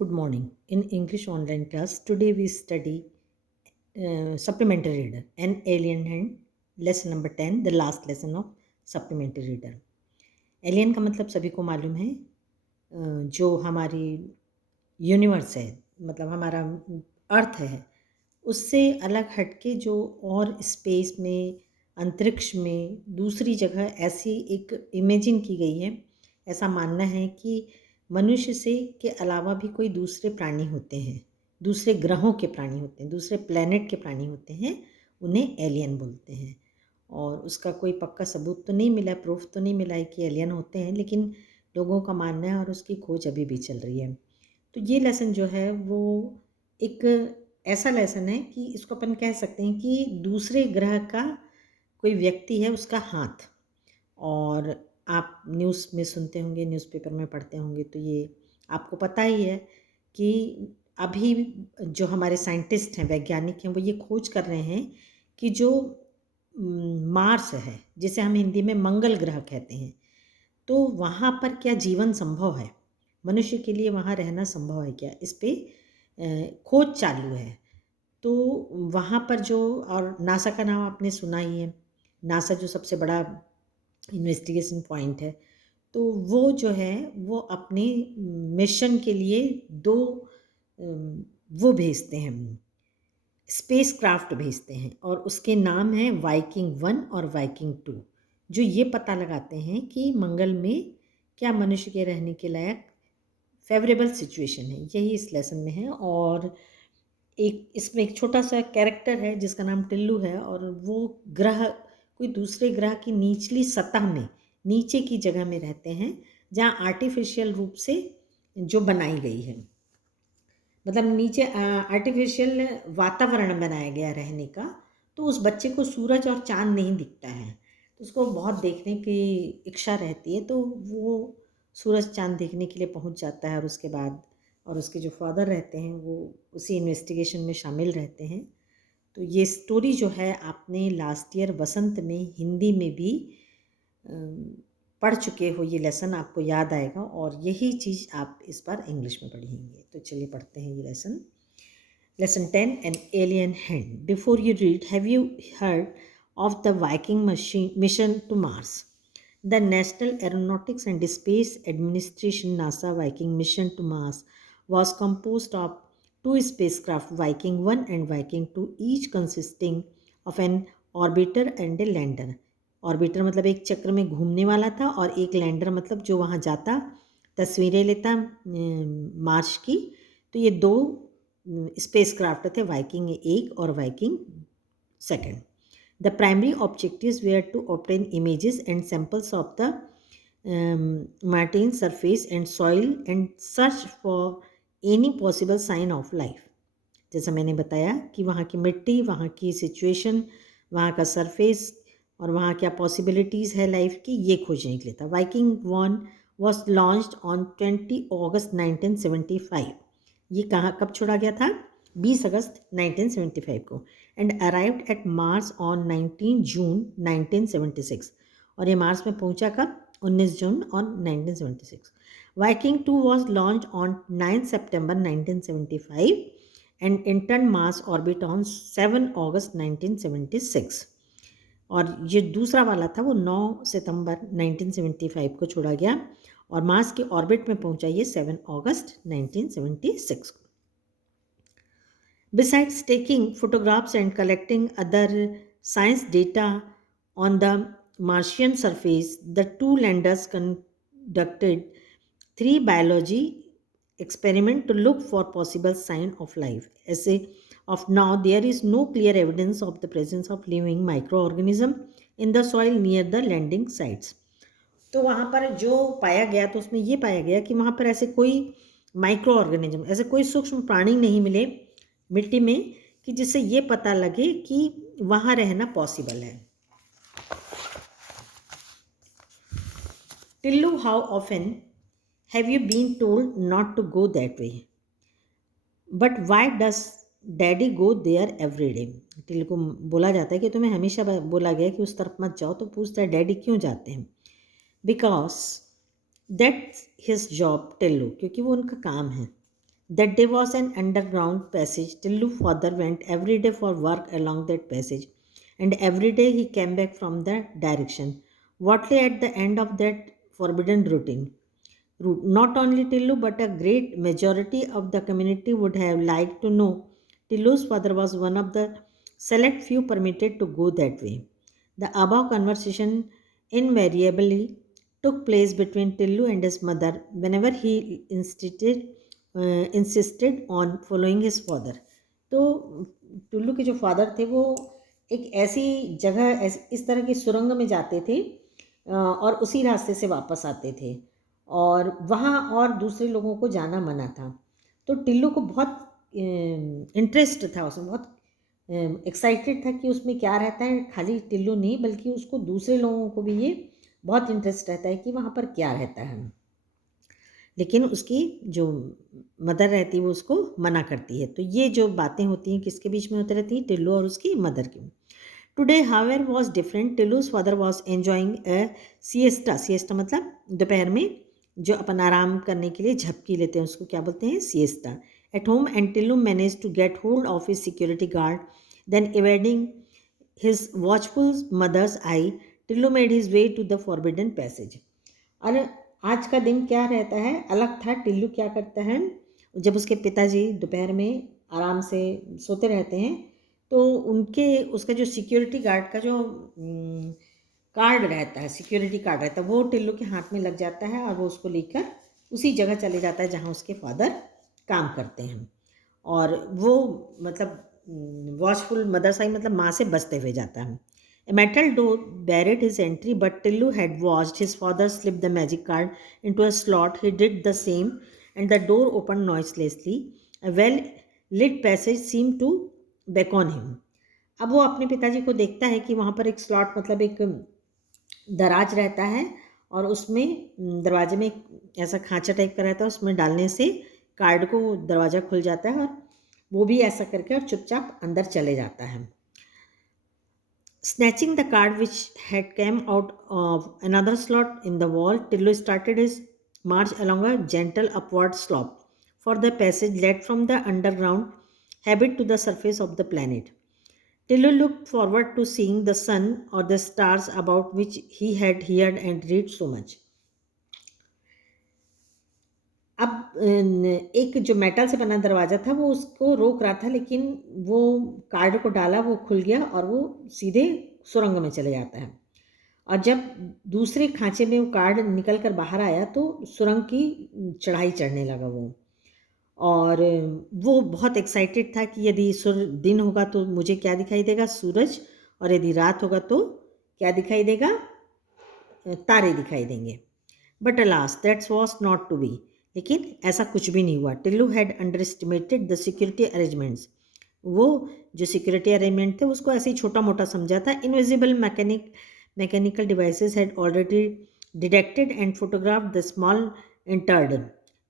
Good morning. In English online class, today we study supplementary reader, An Alien Hand, lesson number 10, the last lesson of supplementary reader. Alien का मतलब सभी को मालूम है, जो हमारी यूनिवर्स है, मतलब हमारा अर्थ है, उससे अलग हटके जो और स्पेस में, अंतरिक्ष में, दूसरी जगह ऐसी एक इमेजिन की गई है। ऐसा मानना है कि मनुष्य से के अलावा भी कोई दूसरे प्राणी होते हैं, दूसरे ग्रहों के प्राणी होते हैं, दूसरे प्लैनेट के प्राणी होते हैं, उन्हें एलियन बोलते हैं। और उसका कोई पक्का सबूत तो नहीं मिला, प्रूफ तो नहीं मिला है कि एलियन होते हैं, लेकिन लोगों का मानना है और उसकी खोज अभी भी चल रही है। तो ये लेसन जो है वो एक ऐसा लेसन है कि इसको अपन कह सकते हैं कि दूसरे ग्रह का कोई व्यक्ति है, उसका हाथ। और आप न्यूज़ में सुनते होंगे, न्यूज़पेपर में पढ़ते होंगे, तो ये आपको पता ही है कि अभी जो हमारे साइंटिस्ट हैं, वैज्ञानिक हैं, वो ये खोज कर रहे हैं कि जो मार्स है, जिसे हम हिंदी में मंगल ग्रह कहते हैं, तो वहाँ पर क्या जीवन संभव है? मनुष्य के लिए वहाँ रहना संभव है क्या? इस पे खोज चालू है। तो वहाँ पर जो, और नासा का नाम आपने सुना ही है, नासा जो सबसे बड़ा इन्वेस्टिगेशन पॉइंट है, तो वो जो है वो अपने मिशन के लिए 2 वो भेजते हैं, स्पेस क्राफ्ट भेजते हैं, और उसके नाम हैं वाइकिंग 1 और वाइकिंग 2, जो ये पता लगाते हैं कि मंगल में क्या मनुष्य के रहने के लायक फेवरेबल सिचुएशन है। यही इस लेसन में है। और एक इसमें एक छोटा सा कैरेक्टर है जिसका नाम टिल्लू है, और वो ग्रह, कोई दूसरे ग्रह की निचली सतह में, नीचे की जगह में रहते हैं, जहाँ आर्टिफिशियल रूप से जो बनाई गई है, मतलब नीचे आर्टिफिशियल वातावरण बनाया गया रहने का। तो उस बच्चे को सूरज और चाँद नहीं दिखता है, तो उसको बहुत देखने की इच्छा रहती है, तो वो सूरज चाँद देखने के लिए पहुंच जाता है। और उसके बाद, और उसके जो फादर रहते हैं वो उसी इन्वेस्टिगेशन में शामिल रहते हैं। तो ये स्टोरी जो है आपने लास्ट ईयर वसंत में हिंदी में भी पढ़ चुके हो, ये लेसन आपको याद आएगा, और यही चीज़ आप इस बार इंग्लिश में पढ़ेंगे। तो चलिए पढ़ते हैं ये lesson. Lesson 10, An Alien Hand. Before you read, have you heard of the Viking mission to Mars? The National Aeronautics and Space Administration NASA Viking mission to Mars was composed of 2 spacecraft, Viking 1 and Viking 2, each consisting of an orbiter and a lander. Orbiter मतलब एक चक्र में घूमने वाला था, और एक lander मतलब जो वहाँ जाता, तस्वीरें लेता मार्स की। तो ये 2 स्पेस क्राफ्ट थे, वाइकिंग 1 और Viking 2. The primary objectives were to obtain images and samples of the Martian surface and soil and search for any possible sign of life. जैसा मैंने बताया कि वहाँ की मिट्टी, वहाँ की सिचुएशन, वहाँ का सरफेस और वहाँ क्या पॉसिबिलिटीज़ है लाइफ की, ये खोजने के लिए था। वाइकिंग 1 वॉज लॉन्च्ड ऑन 20 अगस्त 1975। ये कहाँ कब छोड़ा गया था? 20 अगस्त 1975 को। And arrived at Mars on 19 June 1976। और ये मार्स में पहुंचा कब? 19 June on 1976। Viking 2 was launch on 9 सितंबर 1975 and entered Mars orbit on 7 August 1976। और ये दूसरा वाला था वो 9 सितंबर 1975 को छोड़ा गया, और मार्स के ऑर्बिट में पहुंचा ये 7 अगस्त 1976 को। Besides taking photographs and collecting other science data on the Martian surface, the 2 landers conducted 3 biology experiments to look for possible sign of life. As of now, there is no clear evidence of the presence of living microorganism in the soil near the landing sites. तो वहाँ पर जो पाया गया, तो उसमें ये पाया गया कि वहाँ पर ऐसे कोई माइक्रो ऑर्गेनिज्म, ऐसे कोई सूक्ष्म प्राणी नहीं मिले मिट्टी में कि जिससे ये पता लगे कि वहाँ रहना पॉसिबल है। Tillu, how often have you been told not to go that way, but why does daddy go there every day? Tillu को बोला जाता है कि तुम्हें हमेशा बोला गया कि उस तरफ मत जाओ, तो पूछता है डैडी क्यों जाते हैं? Because that's his job, Tillu, क्योंकि वो उनका काम है। That day was an underground passage. Tillu father went every day for work along that passage, and every day he came back from that direction. What lay at the end of that forbidden route? Not only Tillu, but a great majority of the community would have liked to know. Tillu's father was one of the select few permitted to go that way. The above conversation invariably took place between Tillu and his mother whenever he insisted on following his father. तो टुल्लू के जो father थे वो एक ऐसी जगह इस तरह की सुरंग में जाते थे और उसी रास्ते से वापस आते थे और वहाँ और दूसरे लोगों को जाना मना था। तो टिल्लू को बहुत इंटरेस्ट था उसमें, बहुत एक्साइटेड था कि उसमें क्या रहता है। खाली टिल्लू नहीं बल्कि उसको दूसरे लोगों को भी ये बहुत इंटरेस्ट रहता है कि वहाँ पर क्या रहता है। लेकिन उसकी जो मदर रहती है वो उसको मना करती है। तो ये जो बातें होती हैं किसके बीच में होती रहती हैं? टिल्लू और उसकी मदर की। Today however was different. Tillu's father was enjoying a siesta. Siesta मतलब दोपहर में जो अपन आराम करने के लिए झपकी लेते हैं उसको क्या बोलते हैं? Siesta. At home and Tillu manage to get hold of his security guard, then evading his watchful mother's eye, Tillu made his way to the forbidden passage. और आज का दिन क्या रहता है? अलग था। टिल्लू क्या करता है? जब उसके पिताजी दोपहर में आराम से सोते रहते हैं तो उसका जो सिक्योरिटी गार्ड का जो कार्ड रहता है, सिक्योरिटी कार्ड रहता है, वो टिल्लू के हाथ में लग जाता है और वो उसको लेकर उसी जगह चले जाता है जहाँ उसके फादर काम करते हैं। और वो मतलब वॉचफुल मदर्स आई मतलब माँ से बचते हुए जाता है। A metal door barred his entry, but Tillu had watched his father slip the magic card into a slot. He did the same, and the door opened noiselessly. A well-lit passage seemed to beckon him. अब वो अपने पिताजी को देखता है कि वहाँ पर एक स्लॉट मतलब एक दराज रहता है और उसमें दरवाजे में ऐसा खांचा टाइप का रहता है, उसमें डालने से कार्ड को दरवाज़ा खुल जाता है और वो भी ऐसा करके और चुपचाप अंदर चले जाता है। Snatching the card which had come out of another slot in the wall, Tillu started his march along a gentle upward slope, for the passage led from the underground habit to the surface of the planet. Tillu looked forward to seeing the sun or the stars about which he had heard and read so much. अब एक जो metal से बना दरवाज़ा था वो उसको रोक रहा था, लेकिन वो कार्ड को डाला, वो खुल गया और वो सीधे सुरंग में चले जाता है। और जब दूसरे खांचे में वो कार्ड निकल कर बाहर आया तो सुरंग की चढ़ाई चढ़ने लगा वो। और वो बहुत एक्साइटेड था कि यदि दिन होगा तो मुझे क्या दिखाई देगा? सूरज। और यदि रात होगा तो क्या दिखाई देगा? तारे दिखाई देंगे। But alas that's was not to be. लेकिन ऐसा कुछ भी नहीं हुआ। Tillu had under estimated the security arrangements. वो जो सिक्योरिटी अरेंजमेंट थे उसको ऐसे ही छोटा मोटा समझा था। Invisible mechanical devices had already detected and photographed the small entered.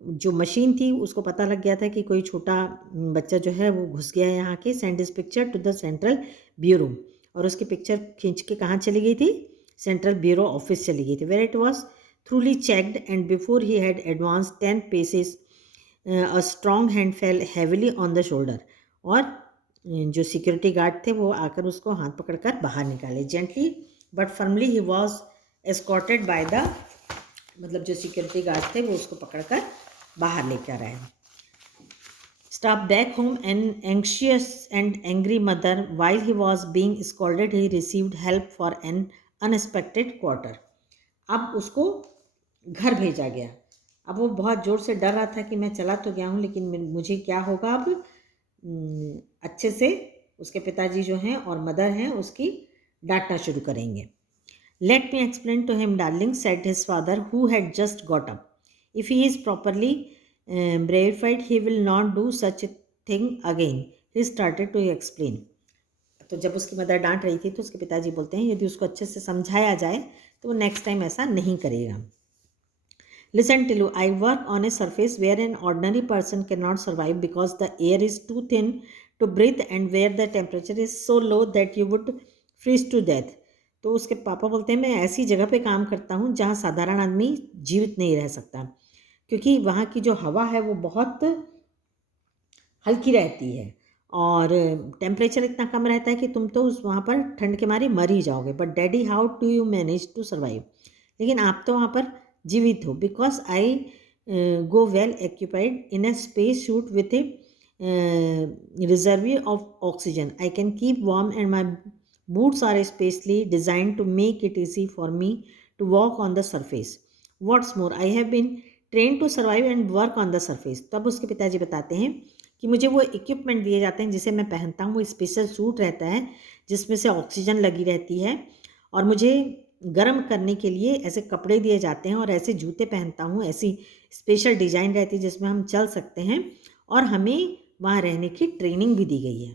जो मशीन थी उसको पता लग गया था कि कोई छोटा बच्चा जो है वो घुस गया है यहाँ के। Send this picture to the central bureau. और उसकी पिक्चर खींच के कहाँ चली गई थी? सेंट्रल ब्यूरो ऑफिस चली गई थी। Where it was thoroughly checked, and before he had advanced 10 paces, a strong hand fell heavily on the shoulder. और जो सिक्योरिटी गार्ड थे वो आकर उसको हाथ पकड़कर बाहर निकाले। Gently but firmly he was escorted by the, मतलब जो सिक्योरिटी गार्ड थे वो उसको पकड़कर बाहर लेकर आए। Stop back home, an anxious and angry mother, while he was being scolded, he received help for an unexpected quarter. अब उसको घर भेजा गया। अब वो बहुत ज़ोर से डर रहा था कि मैं चला तो गया हूँ लेकिन मुझे क्या होगा अब? अच्छे से उसके पिताजी जो हैं और मदर हैं उसकी डांटना शुरू करेंगे। Let me explain to him darling, said his father who had just got up. If he is properly bravified he will not do such a thing again. He started to explain. तो जब उसकी mother डांट रही थी तो उसके पिताजी बोलते हैं यदि उसको अच्छे से समझाया जाए तो वो नेक्स्ट टाइम ऐसा नहीं करेगा। Listen, Tillu, I work on a surface where an ordinary person cannot survive because the air is too thin to breathe and where the temperature is so low that you would freeze to death. तो उसके पापा बोलते हैं मैं ऐसी जगह पे काम करता हूँ जहाँ साधारण आदमी जीवित नहीं रह सकता, क्योंकि वहाँ की जो हवा है वो बहुत हल्की रहती है और टेम्परेचर इतना कम रहता है कि तुम तो उस वहाँ पर ठंड के मारे मर ही जाओगे। But daddy how do you manage to survive, लेकिन आप तो वहाँ पर जीवित हो। Because I go well occupied in a space suit with a reservoir of oxygen. I can keep warm and my boots are especially designed to make it easy for me to walk on the surface. What's more, I have been trained to survive and work on the surface. तब उसके पिताजी बताते हैं कि मुझे वो equipment दिए जाते हैं जिसे मैं पहनता हूँ। वो स्पेशल सूट रहता है जिसमें से ऑक्सीजन लगी रहती है और मुझे गर्म करने के लिए ऐसे कपड़े दिए जाते हैं और ऐसे जूते पहनता हूँ। ऐसी स्पेशल डिज़ाइन रहती है जिसमें हम चल सकते हैं और हमें वहाँ रहने की ट्रेनिंग भी दी गई है।